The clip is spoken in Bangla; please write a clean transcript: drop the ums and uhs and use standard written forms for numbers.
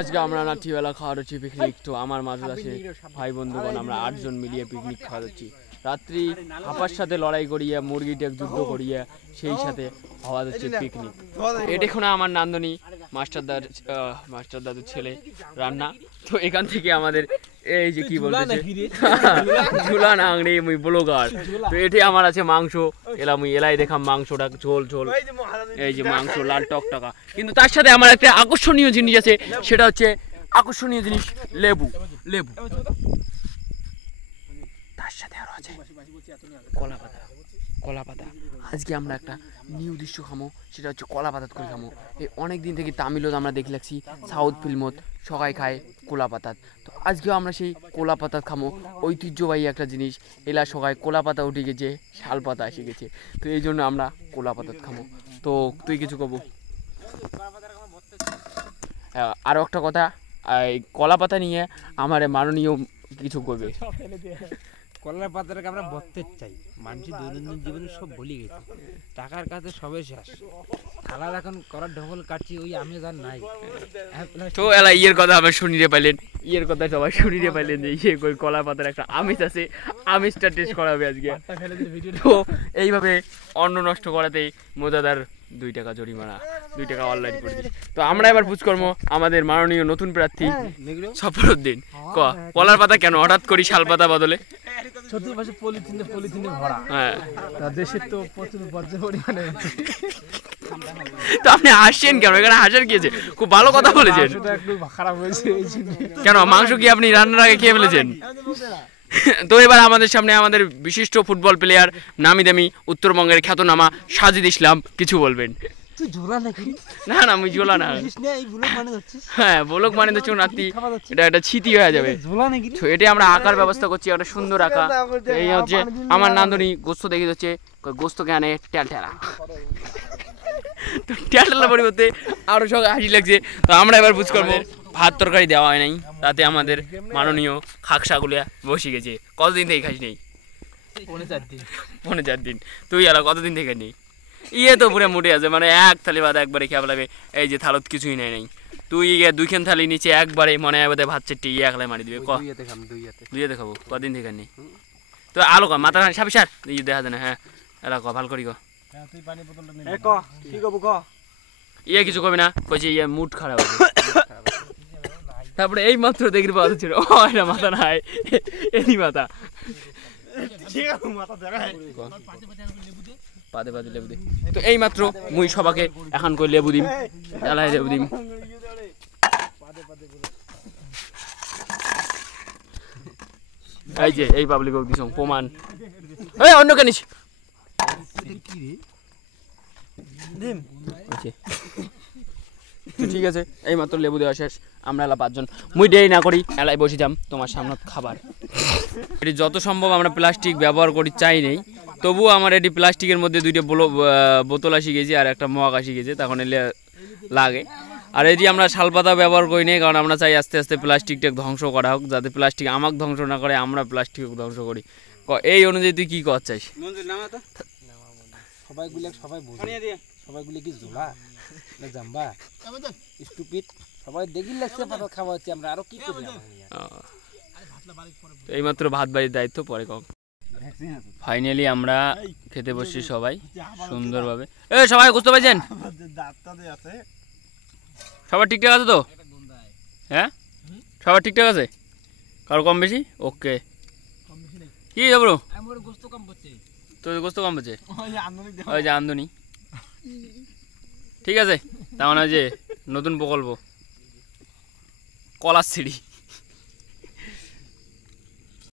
আজকে আমরা রাত্রিবেলা খাওয়া হচ্ছি পিকনিক। তো আমার মাঝে আছে ভাই বন্ধুগণ, আমরা 8 জন মিলিয়ে পিকনিক খাওয়া হচ্ছি। রাত্রি হাঁপার সাথে লড়াই করিয়ে মুরগিটা যুদ্ধ করিয়ে সেই সাথে হওয়া যাচ্ছে পিকনিক। এটা দেখুন আমার নান্দনী মাস্টার দাদুর ছেলে রান্না। তো এখান থেকে আমাদের এই যে কি বলতেছে ঝুলা নাংড়ি মুই ব্লগার। তো এটি আমার আছে মাংস, এলাই দেখাম মাংসটা ঝোল ঝোল, এই যে মাংস লাল টকটকা। কিন্তু তার সাথে আমার একটা আকর্ষণীয় জিনিস আছে, সেটা হচ্ছে আকর্ষণীয় জিনিস লেবু। লেবু তার সাথে আরো আছে কলা পাতা। কলা পাতা আজকে আমরা একটা নিউ দৃশ্য খামো, সেটা হচ্ছে কলা পাতাত করে খামো। এই অনেক দিন থেকে তামিলত আমরা দেখে লাগছি, সাউথ ফিল্মত সবাই খায় কোলা পাতাত। তো আজকেও আমরা সেই কোলা পাতাত খামো, ঐতিহ্যবাহী একটা জিনিস। এলা সবাই কোলা পাতা উঠে গেছে, শাল পাতা এসে গেছে, তো এই জন্য আমরা কোলা পাতাত খামো। তো তুই কিছু কব? আরও একটা কথা, এই কলা পাতা নিয়ে আমার মাননীয় কিছু করবে। কলার পাতাটাকে আমরা বলতে চাই, মানুষের দৈনন্দিন জীবনে সব ভুলে গেছে, টাকার কাছে সবে শেষ। থালার এখন করার ঢঙ্গল কাটছি, ওই আমি যার নাই। তো এলা ইয়ের কথা আমরা শুনিয়ে পাইলেন, ইয়ের কথা সবাই শুনিয়ে পাইলেন যে ইয়ে কলা পাতার একটা আমিষ আছে, আমিষটা টেস্ট করাবে আজকে। তো এইভাবে অন্ন নষ্ট করাতে মজাদার 2 টাকা জরিমানা, 2 টাকা অনলাইন করে দিই। তো আমরা এবার বুঝ করবো আমাদের মাননীয় নতুন প্রার্থী সফরউদ্দিন। কলার পাতা কেন হঠাৎ করি শাল পাতা বদলে? চতুর্পাশে পলিথিনে ভরা, হ্যাঁ দেশের তো প্রচুর বর্জ্য পরিমাণে। তো আপনি হাসছেন কেন? এখানে হাসার কি আছে? খুব ভালো কথা বলেছেন। একটু খারাপ হয়েছে কেন? মাংস কি আপনি রান্নার আগে খেয়ে ফেলেছেন? তো এবার আমাদের সামনে আমাদের বিশিষ্ট ফুটবল প্লেয়ার, নামি দামি উত্তরবঙ্গের খ্যাতনামা সাজিদ ইসলাম কিছু বলবেন। তুই ঝোলা নাকি? না না আমি ঝোলা না, হ্যাঁ ব্লগ মানে তো রাত্রি এটা একটা স্মৃতি হয়ে যাবে। তো এটা আমরা আঁকার ব্যবস্থা করছি, একটা সুন্দর আঁকা। এই হচ্ছে আমার নান্দনী গোস্ত দেখে যাচ্ছে, গোস্ত কেনে ট্যালঠেলা। তো ট্যালঠেলা পরিবর্তে আরো সব হাসি লাগছে। তো আমরা এবার বুঝ করবো ভাত তরকারি দেওয়া হয় নাই, তাতে আমাদের মাননীয় খাকসাগুলিয়া বসে গেছে। কতদিন থেকে খাস নেই? 4 দিন। তুই এলা কতদিন থেকে নেই? ইয়ে তো পুরো মুটে আছে, মানে এক থালি ভাত একবারে খেয়ে ফেলাবে। এই যে থালত কিছুই নেই নাই, তুই 2খান থালি নিচে একবারে মনে হয় ভাত চেটে ইয়ে একলাই মারি দিবে। দুইয়াতে খাবো? কদিন থেকে নেই? তো আলো কা মাথা সাবি সার দেখা যায় না। হ্যাঁ এলা ক ভাল করি ক ইয়ে কিছু কবি না, কইছে ইয়ে মুড খারাপ হবে। তারপরে এই মাত্র দেখি পাওয়া যাচ্ছিল, ও এটা মাথা নাই, এই মাথা পাদে পাদে লেবু দে। তো এই মাত্র মুই সবাকে এখন কই লেবু দিম, এলাই লেবু দিম। এই যে এই পাবলিক দিছ প্রমাণ, এই অন্য কেনিস ঠিক আছে। এই মাত্র লেবু দেওয়া শেষ, আমরা এলা 5 জন। মুই দেরি না করি এলাই বসে যাম তোমার সামনে খাবার। এটি যত সম্ভব আমরা প্লাস্টিক ব্যবহার করি চাই নেই, তবুও আমার এটি প্লাস্টিকের মধ্যে 2টা বোতল আসি গেছে আর একটা মগ আসি গেছে, তখন এলে লাগে। আর এটি আমরা শালপাতা ব্যবহার করি নেই, কারণ আমরা চাই আস্তে আস্তে প্লাস্টিকটা ধ্বংস করা হোক, যাতে প্লাস্টিক আমাকে ধ্বংস না করে, আমরা প্লাস্টিক ধ্বংস করি। এই অনুযায়ী তুই কি কর চাইস? সবাইগুলো কি ঝোলা না জাম্বা স্টুপিড? সবাই দেখি লাগছে পাতা খাওয়া হচ্ছে, আমরা আরো কি করি? এইমাত্র ভাত বাড়ির দায়িত্ব পরে কম। ফাইনালি আমরা খেতে বসছি সবাই সুন্দরভাবে। এ সবাই বুঝতে পারছেন? সবার ঠিকঠাক আছে তো? হ্যাঁ সবার ঠিকঠাক আছে? কারো কম বেশি? ওকে। কি ব্রো তোর গোস্ত কম হচ্ছে? ওই যে আন্দনি। ঠিক আছে, তেমন যে নতুন প্রকল্প কলার সিঁড়ি।